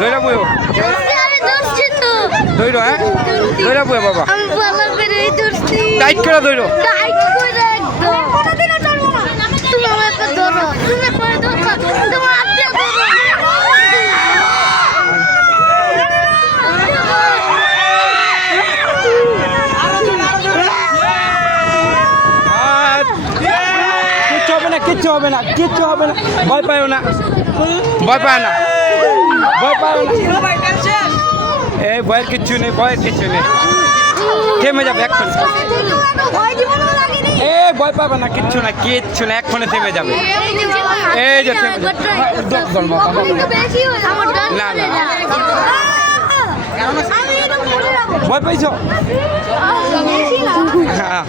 ধৈরা বইও ধৈরো হ্যাঁ ধৈরা বইও বাবা টাইট করে ধৈরো কিচ্ছু হবে না কিচ্ছু হবে না ভয় পাও না ভয় পায় না ভয় পাও না এই ভয়ের কিচ্ছু নেই ভয়ের কিচ্ছু নেই থেমে যাবে এখন এ ভয় পাবে না কিচ্ছু না কিচ্ছু না এক্ষণে থেমে যাবে এই যে না না ভয় পাইছো হ্যাঁ